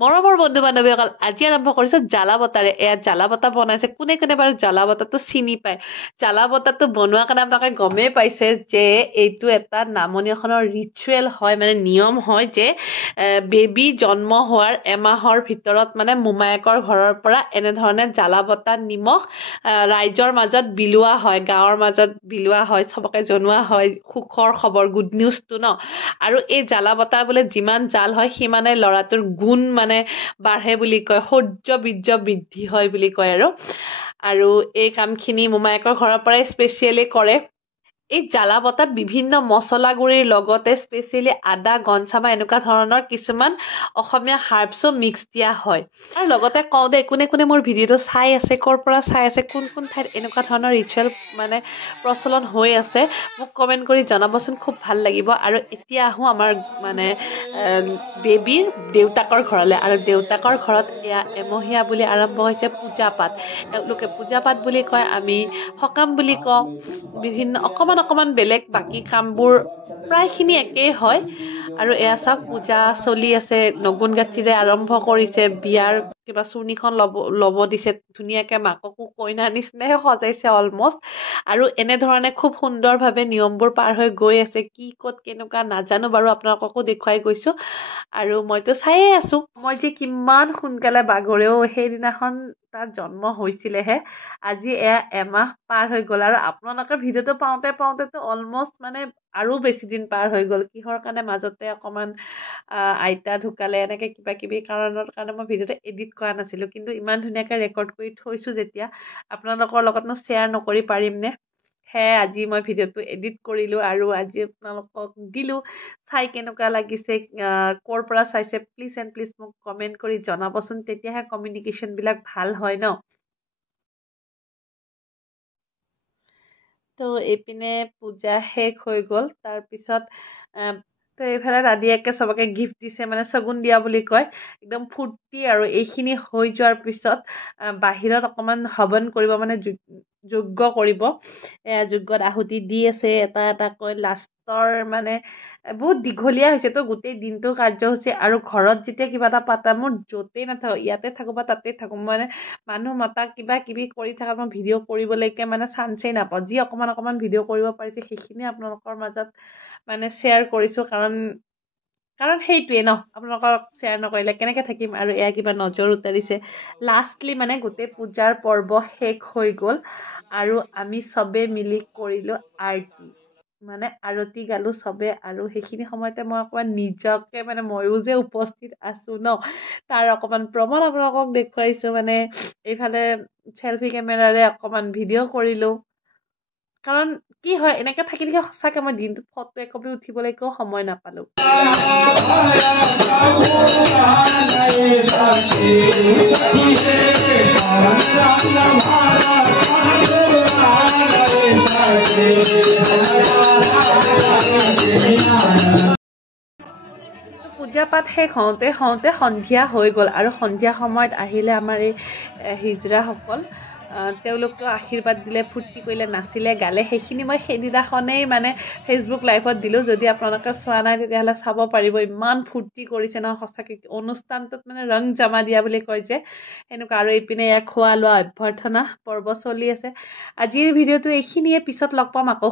মৰমৰ বন্ধু বান্ধৱীসকল আজি আৰম্ভ কৰিছো জ্বালা বতাৰে এয়া জ্বালা বতা বনাইছে কোনে কোনে বাৰু জ্বালা বতাটো চিনি পায় জ্বালা বতাটো বনোৱা কাৰণে আপোনালোকে গমেই পাইছে যে এইটো এটা নামনি অসমৰ ৰিচুৱেল হয় মানে নিয়ম হয় যে বেবী জন্ম হোৱাৰ এমাহৰ ভিতৰত মানে মোমায়েকৰ ঘৰৰ পৰা এনেধৰণে জ্বালা বতা নিমখ ৰাইজৰ মাজত বিলোৱা হয় গাঁৱৰ মাজত বিলোৱা হয় চবকে জনোৱা হয় সুখৰ খবৰ গুড নিউজটো ন আৰু এই জ্বালা বতা বোলে যিমান জাল হয় সিমানে ল'ৰাটোৰ গুণ মানে বাঢ়ে বুলি কয় সৌৰ্য বীৰ্য বৃদ্ধি হয় বুলি কয় আৰু এই কামখিনি মোমায়েকৰ ঘৰৰ পৰাই স্পেচিয়েলি কৰে এই জ্বালা বতাত বিভিন্ন মছলা গুড়িৰ লগতে স্পেচিয়েলি আদা গঞ্চামা এনেকুৱা ধৰণৰ কিছুমান অসমীয়া হাৰ্বছো মিক্স দিয়া হয় আৰু লগতে কওঁ দে কোনে কোনে মোৰ ভিডিঅ'টো চাই আছে ক'ৰ পৰা চাই আছে কোন কোন ঠাইত এনেকুৱা ধৰণৰ ৰিচুৱেল মানে প্ৰচলন হৈ আছে মোক কমেণ্ট কৰি জনাবচোন খুব ভাল লাগিব আৰু এতিয়া আহোঁ আমাৰ মানে বেবীৰ দেউতাকৰ ঘৰলৈ আৰু দেউতাকৰ ঘৰত এয়া এমহীয়া বুলি আৰম্ভ হৈছে পূজা পাঠ তেওঁলোকে পূজা পাঠ বুলি কয় আমি সকাম বুলি কওঁ বিভিন্ন অকমান বেলেগ বাকী কামবোৰ প্ৰায়খিনি একেই হয় আৰু এয়া চাওক পূজা চলি আছে নগুন গাঁঠিৰে আৰম্ভ কৰিছে বিয়াৰ কিবা চুৰ্ণিখন ল'ব দিছে ধুনীয়াকে মাককো কইনাৰ নিচিনাহে সজাইছে অলমষ্ট আৰু এনেধৰণে খুব সুন্দৰভাৱে নিয়মবোৰ পাৰ হৈ গৈ আছে কি ক'ত কেনেকুৱা নাজানো বাৰু আপোনালোককো দেখুৱাই গৈছো আৰু মইতো চায়ে আছো মই যে কিমান সোনকালে বাগৰেও সেইদিনাখন তাৰ জন্ম হৈছিলেহে আজি এয়া এমাহ পাৰ হৈ গ'ল আৰু আপোনালোকে ভিডিঅ'টো পাওঁতেতো অলমষ্ট মানে আৰু বেছি দিন পাৰ হৈ গ'ল কিহৰ কাৰণে মাজতে অকমান আইতা ঢুকালে এনেকে কিবা কিবি কাৰণৰ কাৰণে মই ভিডিঅ'টো এডিট কৰা নাছিলো কিন্তু ইমান ধুনীয়াকে ৰেকৰ্ড কৰি থৈছো যেতিয়া আপোনালোকৰ লগতনো শ্বেয়াৰ নকৰি পাৰিমনে সেয়ে আজি মই ভিডিঅ'টো এডিট কৰিলো আৰু আজি আপোনালোকক দিলো চাই কেনেকুৱা লাগিছে ক'ৰ পৰা চাইছে প্লিজ এণ্ড প্লিজ মোক কমেণ্ট কৰি জনাবচোন তেতিয়াহে কমিউনিকেশ্যনবিলাক ভাল হয় ন তো এইপিনে পূজা শেষ হৈ গ'ল তাৰপিছত তো এইফালে দাদীয়েকে চবকে গিফ্ট দিছে মানে শগুন দিয়া বুলি কয় একদম ফূৰ্তি আৰু এইখিনি হৈ যোৱাৰ পিছত বাহিৰত অকণমান হৱন কৰিব মানে যজ্ঞ কৰিব যজ্ঞত আহুতি দি আছে এটা এটাকৈ লাষ্টৰ মানে বহুত দীঘলীয়া হৈছে তো গোটেই দিনটোৰ কাৰ্যসূচী আৰু ঘৰত যেতিয়া কিবা এটা পাতা মোৰ য'তেই নাথাকো ইয়াতে থাকো বা তাতেই থাকো মানে মানুহ মতা কিবা কিবি কৰি থকা মই ভিডিঅ' কৰিবলৈকে মানে চান্সেই নাপাওঁ যি অকণমান ভিডিঅ' কৰিব পাৰিছে সেইখিনি আপোনালোকৰ মাজত মানে শ্বেয়াৰ কৰিছোঁ কাৰণ সেইটোৱে ন আপোনালোকক শ্বেয়াৰ নকৰিলে কেনেকৈ থাকিম আৰু এয়া কিবা নজৰ উতাৰিছে লাষ্টলি মানে গোটেই পূজাৰ পৰ্ব শেষ হৈ গ'ল আৰু আমি চবে মিলি কৰিলোঁ আৰতি মানে আৰতি গালোঁ চবে আৰু সেইখিনি সময়তে মই অকণমান নিজকে মানে ময়ো যে উপস্থিত আছোঁ ন তাৰ অকণমান প্ৰমাণ আপোনালোকক দেখুৱাইছোঁ মানে এইফালে চেলফি কেমেৰাৰে অকণমান ভিডিঅ' কৰিলোঁ কাৰণ কি হয় এনেকৈ থাকি সঁচাকৈ মই দিনটোত ফটো একপি উঠিবলৈকেও সময় নাপালোঁ পূজা পাঠ শেষ হওঁতে সন্ধিয়া হৈ গ'ল আৰু সন্ধিয়া সময়ত আহিলে আমাৰ এই হিজৰাসকল তেওঁলোকেও আশীৰ্বাদ দিলে ফূৰ্তি কৰিলে নাচিলে গালে সেইখিনি মই সেইদিনাখনেই মানে ফেচবুক লাইভত দিলোঁ যদি আপোনালোকে চোৱা নাই তেতিয়াহ'লে চাব পাৰিব ইমান ফূৰ্তি কৰিছে নহয় সঁচাকৈ অনুষ্ঠানটোত মানে ৰং জমা দিয়া বুলি কয় যে সেনেকুৱা আৰু এইপিনে খোৱা লোৱা অভ্যৰ্থনা পৰ্ব চলি আছে আজিৰ ভিডিঅ'টো এইখিনিয়ে পিছত লগ পাম আকৌ